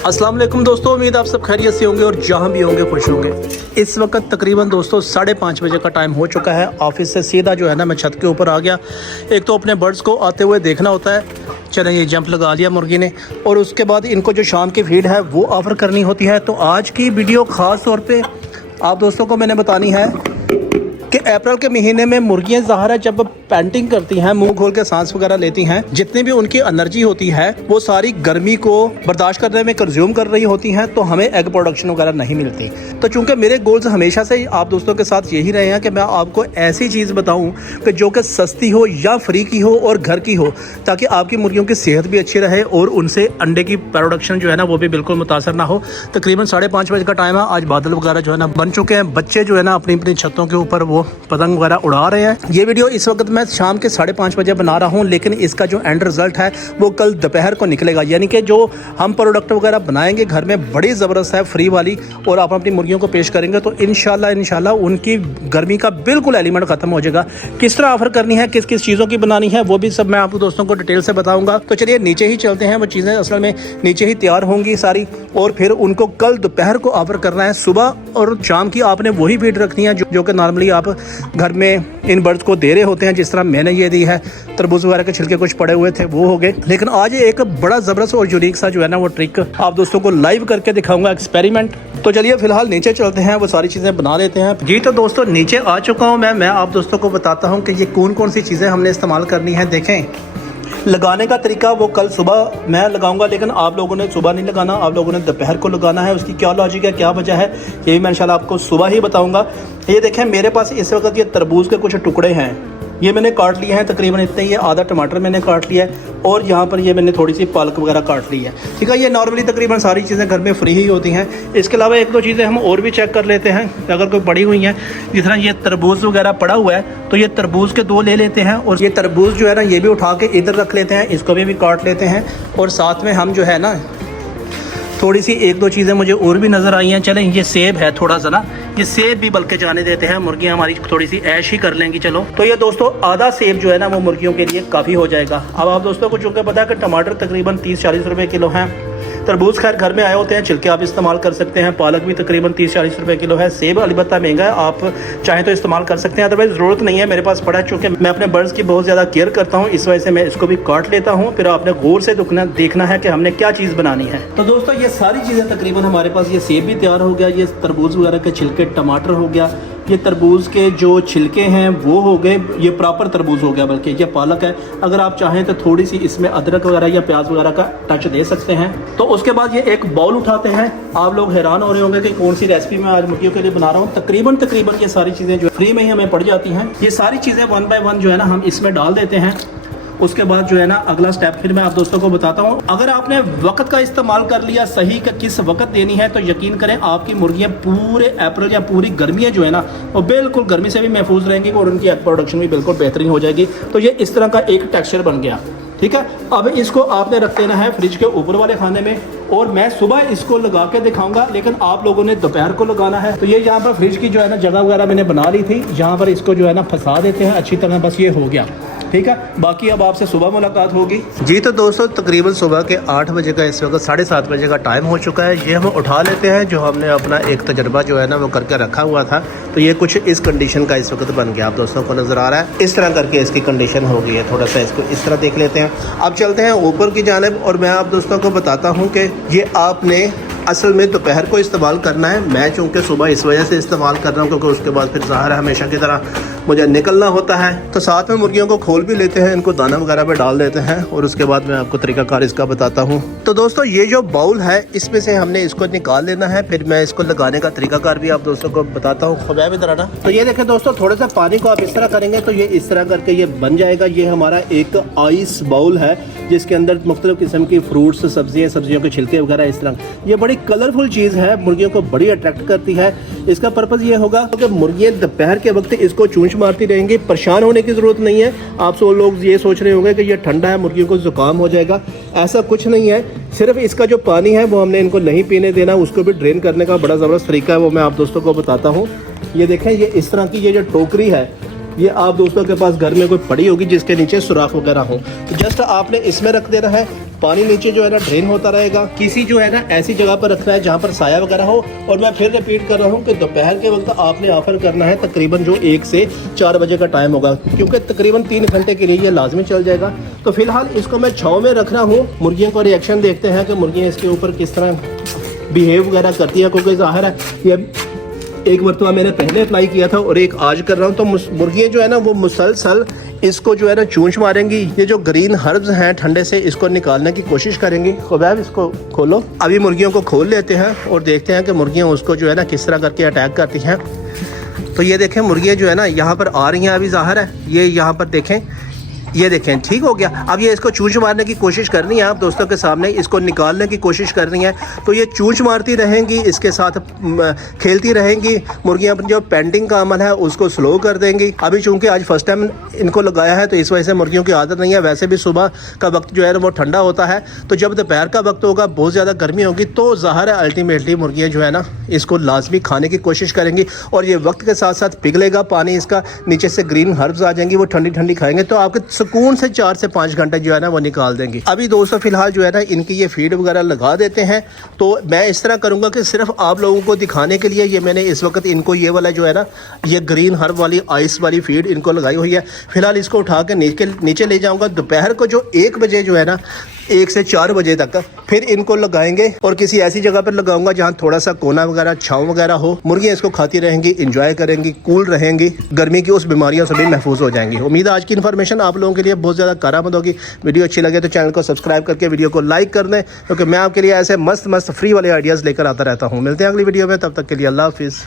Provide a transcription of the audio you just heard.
अस्सलाम वालेकुम दोस्तों, उम्मीद आप सब खैरियत से होंगे और जहां भी होंगे खुश होंगे। इस वक्त तकरीबन दोस्तों 5:30 बजे का टाइम हो चुका है। ऑफिस से सीधा जो है ना मैं छत के ऊपर आ गया। एक तो अपने बर्ड्स को आते हुए देखना होता है। चलें, ये जंप लगा लिया मुर्गी ने, और उसके बाद इनको जो शाम की फीड है वो ऑफ़र करनी होती है। तो आज की वीडियो ख़ास तौर पे आप दोस्तों को मैंने बतानी है कि अप्रैल के महीने में मुर्गियां ज़ाहिर है जब पैंटिंग करती हैं, मुंह खोल के सांस वगैरह लेती हैं, जितनी भी उनकी एनर्जी होती है वो सारी गर्मी को बर्दाश्त करने में कंज्यूम कर रही होती हैं, तो हमें एग प्रोडक्शन वगैरह नहीं मिलती। तो चूंकि मेरे गोल्स हमेशा से आप दोस्तों के साथ यही रहे हैं कि मैं आपको ऐसी चीज़ बताऊं कि जो कि सस्ती हो या फ्री की हो और घर की हो, ताकि आपकी मुर्गियों की सेहत भी अच्छी रहे और उनसे अंडे की प्रोडक्शन जो है ना वो भी बिल्कुल मुतासर ना हो। तकरीबन 5:30 बजे का टाइम है। आज बादल वगैरह जो है ना बन चुके हैं। बच्चे जो है ना अपनी अपनी छतों के ऊपर वो पतंग वगैरह उड़ा रहे हैं। ये वीडियो इस वक्त मैं शाम के 5:30 बजे बना रहा हूँ, लेकिन इसका जो एंड रिजल्ट है वो कल दोपहर को निकलेगा। यानी कि जो हम प्रोडक्ट वगैरह बनाएंगे घर में बड़ी ज़बरदस्त है, फ्री वाली, और आप अपनी मुर्गियों को पेश करेंगे तो इंशाल्लाह उनकी गर्मी का बिल्कुल एलिमेंट ख़त्म हो जाएगा। किस तरह ऑफर करनी है, किस किस चीज़ों की बनानी है, वो भी सब मैं आपको दोस्तों को डिटेल से बताऊँगा। तो चलिए नीचे ही चलते हैं। वो चीज़ें असल में नीचे ही तैयार होंगी सारी, और फिर उनको कल दोपहर को ऑफर करना है। सुबह और शाम की आपने वही फीड रखनी है जो कि नॉर्मली आप घर में इन बर्ड्स को दे रहे होते हैं। जिस तरह मैंने ये दी है, तरबूज वगैरह के छिलके कुछ पड़े हुए थे वो हो गए। लेकिन आज एक बड़ा ज़बरदस्त और यूनिक सा जो है ना वो ट्रिक आप दोस्तों को लाइव करके दिखाऊंगा, एक्सपेरिमेंट। तो चलिए फिलहाल नीचे चलते हैं, वो सारी चीज़ें बना लेते हैं। जी तो दोस्तों नीचे आ चुका हूँ मैं आप दोस्तों को बताता हूँ कि ये कौन कौन सी चीज़ें हमने इस्तेमाल करनी है। देखें, लगाने का तरीका वो कल सुबह मैं लगाऊंगा, लेकिन आप लोगों ने सुबह नहीं लगाना, आप लोगों ने दोपहर को लगाना है। उसकी क्या लॉजिक है, क्या वजह है, ये भी मैं इंशाल्लाह आपको सुबह ही बताऊंगा। ये देखें, मेरे पास इस वक्त ये तरबूज के कुछ टुकड़े हैं, ये मैंने काट लिए हैं तकरीबन इतने ही। आधा टमाटर मैंने काट लिया है, और यहाँ पर ये मैंने थोड़ी सी पालक वगैरह काट ली है। ठीक है, ये नॉर्मली तकरीबन सारी चीज़ें घर में फ्री ही होती हैं। इसके अलावा एक दो चीज़ें हम और भी चेक कर लेते हैं अगर कोई पड़ी हुई हैं। जिस तरह ये तरबूज वगैरह पड़ा हुआ है तो ये तरबूज के 2 ले लेते हैं, और ये तरबूज जो है ना ये भी उठा के इधर रख लेते हैं, इसको भी काट लेते हैं। और साथ में हम जो है ना थोड़ी सी एक दो चीज़ें मुझे और भी नज़र आई हैं। चलें, ये सेब है थोड़ा सा ना, ये सेब भी बल्कि जाने देते हैं, मुर्गियाँ हमारी थोड़ी सी ऐश ही कर लेंगी। चलो, तो ये दोस्तों आधा सेब जो है ना वो मुर्गियों के लिए काफ़ी हो जाएगा। अब आप दोस्तों को चूँकि पता है कि टमाटर तकरीबन 30-40 रुपये किलो हैं, तरबूज खैर घर में आए होते हैं, छिलके आप इस्तेमाल कर सकते हैं, पालक भी तकरीबन 30-40 रुपये किलो है, सेब अलबत्ता महंगा है, आप चाहें तो इस्तेमाल कर सकते हैं, अदरवाइज ज़रूरत नहीं है। मेरे पास पड़ा है, चूँकि मैं अपने बर्ड्स की बहुत ज़्यादा केयर करता हूँ, इस वजह से मैं इसको भी काट लेता हूँ। फिर आपने गौर से देखना है कि हमने क्या चीज़ बनानी है। तो दोस्तों ये सारी चीज़ें तकरीबन हमारे पास, ये सेब भी तैयार हो गया, ये तरबूज वगैरह के छिलके, टमाटर हो गया, ये तरबूज के जो छिलके हैं वो हो गए, ये प्रॉपर तरबूज हो गया, बल्कि ये पालक है। अगर आप चाहें तो थोड़ी सी इसमें अदरक वगैरह या प्याज वगैरह का टच दे सकते हैं। तो उसके बाद ये एक बाउल उठाते हैं। आप लोग हैरान हो रहे होंगे कि कौन सी रेसिपी मैं आज मुर्गियों के लिए बना रहा हूँ। तकरीबन ये सारी चीज़ें जो फ्री में ही हमें पड़ जाती हैं। ये सारी चीज़ें 1 बाय 1 जो है ना हम इसमें डाल देते हैं। उसके बाद जो है ना अगला स्टेप फिर मैं आप दोस्तों को बताता हूँ। अगर आपने वक्त का इस्तेमाल कर लिया सही का किस वक्त देनी है, तो यकीन करें आपकी मुर्गियाँ पूरे अप्रैल या पूरी गर्मियाँ जो है ना वो बिल्कुल गर्मी से भी महफूज रहेंगी और उनकी एग प्रोडक्शन भी बिल्कुल बेहतरीन हो जाएगी। तो ये इस तरह का एक टेक्सचर बन गया। ठीक है, अब इसको आपने रख देना है फ्रिज के ऊपर वाले खाने में, और मैं सुबह इसको लगा के दिखाऊंगा, लेकिन आप लोगों ने दोपहर को लगाना है। तो ये यहाँ पर फ्रिज की जो है ना जगह वगैरह मैंने बना ली थी, यहाँ पर इसको जो है ना फंसा देते हैं अच्छी तरह। बस ये हो गया, ठीक है। बाकी अब आपसे सुबह मुलाकात होगी। जी तो दोस्तों तकरीबन सुबह के 8 बजे का इस वक्त 7:30 बजे का टाइम हो चुका है। ये हम उठा लेते हैं जो हमने अपना एक तजर्बा जो है ना वो करके रखा हुआ था। तो ये कुछ इस कंडीशन का इस वक्त बन गया, आप दोस्तों को नज़र आ रहा है। इस तरह करके इसकी कंडीशन हो गई है। थोड़ा सा इसको इस तरह देख लेते हैं। अब चलते हैं ऊपर की जानिब, और मैं आप दोस्तों को बताता हूँ कि ये आपने असल में दोपहर को इस्तेमाल करना है। मैं चूँकि सुबह इस वजह से इस्तेमाल कर रहा हूँ क्योंकि उसके बाद फिर ज़ाहिर है हमेशा की तरह मुझे निकलना होता है। तो साथ में मुर्गियों को खोल भी लेते हैं, इनको दाना वगैरह पे डाल देते हैं, और उसके बाद मैं आपको तरीकाकार इसका बताता हूँ। तो दोस्तों ये जो बाउल है इसमें से हमने इसको निकाल लेना है, फिर मैं इसको लगाने का तरीकाकार भी आप दोस्तों को बताता हूँ। खुबैब इधर आना। तो ये देखें दोस्तों, थोड़ा सा पानी को आप इस तरह करेंगे तो ये इस तरह करके ये बन जाएगा। ये हमारा एक आइस बाउल है जिसके अंदर मुख्तलिफ किस्म की फ्रूट्स, सब्जियों के छिलके वगैरह इस तरह। ये बड़ी कलरफुल चीज़ है, मुर्गियों को बड़ी अट्रैक्ट करती है। इसका पर्पज़ ये होगा कि मुर्गियाँ दोपहर के वक्त इसको चूंच मारती रहेंगी। परेशान होने की ज़रूरत नहीं है। आप सब लोग ये सोच रहे होंगे कि ये ठंडा है, मुर्गियों को ज़ुकाम हो जाएगा, ऐसा कुछ नहीं है। सिर्फ इसका जो पानी है वो हमने इनको नहीं पीने देना, उसको भी ड्रेन करने का बड़ा ज़बरदस्त तरीका है, वो मैं आप दोस्तों को बताता हूँ। ये देखें, ये इस तरह की ये जो टोकरी है ये आप दोस्तों के पास घर में कोई पड़ी होगी जिसके नीचे सुराख वगैरह हो, तो जस्ट आपने इसमें रख देना है। पानी नीचे जो है ना ड्रेन होता रहेगा। किसी जो है ना ऐसी जगह पर रखना है जहाँ पर साया वगैरह हो। और मैं फिर रिपीट कर रहा हूँ कि दोपहर के वक्त आपने ऑफर करना है तकरीबन जो 1 से 4 बजे का टाइम होगा, क्योंकि तकरीबन 3 घंटे के लिए ये लाजमी चल जाएगा। तो फिलहाल इसको मैं छाँव में रख रहा हूँ। मुर्गियों का रिएक्शन देखते हैं कि मुर्गियाँ इसके ऊपर किस तरह बिहेव वगैरह करती है, क्योंकि ज़ाहिर है ये एक मरतबा मैंने पहले अप्लाई किया था और एक आज कर रहा हूँ। तो मुर्गियाँ जो है ना वो मुसलसल इसको जो है ना चूंच मारेंगी। ये जो ग्रीन हर्ब्स हैं ठंडे से इसको निकालने की कोशिश करेंगी। खुबैब इसको खोलो। अभी मुर्गियों को खोल लेते हैं और देखते हैं कि मुर्गियाँ उसको जो है ना किस तरह करके अटैक करती हैं। तो ये देखें मुर्गियाँ जो है ना यहाँ पर आ रही हैं। अभी ज़ाहिर है ये यहाँ पर देखें, ये देखें ठीक हो गया। अब ये इसको चूंच मारने की कोशिश करनी है आप दोस्तों के सामने, इसको निकालने की कोशिश करनी है। तो ये चूंच मारती रहेंगी, इसके साथ खेलती रहेंगी। मुर्गियां अपनी जो पेंटिंग का अमल है उसको स्लो कर देंगी। अभी चूंकि आज फर्स्ट टाइम इनको लगाया है तो इस वजह से मुर्गियों की आदत नहीं है। वैसे भी सुबह का वक्त जो है वो ठंडा होता है, तो जब दोपहर का वक्त होगा बहुत ज़्यादा गर्मी होगी तो ज़ाहिर है अल्टीमेटली मुर्गियाँ जो है ना इसको लाजमी खाने की कोशिश करेंगी। और ये वक्त के साथ साथ पिघलेगा पानी, इसका नीचे से ग्रीन हर्ब्स आ जाएंगी, वो ठंडी ठंडी खाएंगे तो आपके सुकून से 4 से 5 घंटे जो है ना वो निकाल देंगी। अभी दोस्तों फिलहाल जो है ना इनकी ये फीड वगैरह लगा देते हैं। तो मैं इस तरह करूंगा कि सिर्फ आप लोगों को दिखाने के लिए ये मैंने इस वक्त इनको ये वाला जो है ना ये ग्रीन हर्ब वाली आइस वाली फीड इनको लगाई हुई है। फिलहाल इसको उठा के नीचे ले जाऊंगा। दोपहर को जो 1 बजे जो है ना 1 से 4 बजे तक फिर इनको लगाएंगे और किसी ऐसी जगह पर लगाऊंगा जहाँ थोड़ा सा कोना वगैरह छाँव वगैरह हो। मुर्गियाँ इसको खाती रहेंगी, इंजॉय करेंगी, कूल रहेंगी, गर्मी की उस बीमारियों से भी महफूज हो जाएंगी। उम्मीद है आज की इन्फॉर्मेशन आप लोगों के लिए बहुत ज़्यादा कारआमद होगी। वीडियो अच्छी लगे तो चैनल को सब्सक्राइब करके वीडियो को लाइक कर दें, क्योंकि मैं आपके लिए ऐसे मस्त फ्री वाले आइडियाज़ लेकर आता रहता हूँ। मिलते हैं अगली वीडियो में, तब तक के लिए अल्लाह हाफिज़।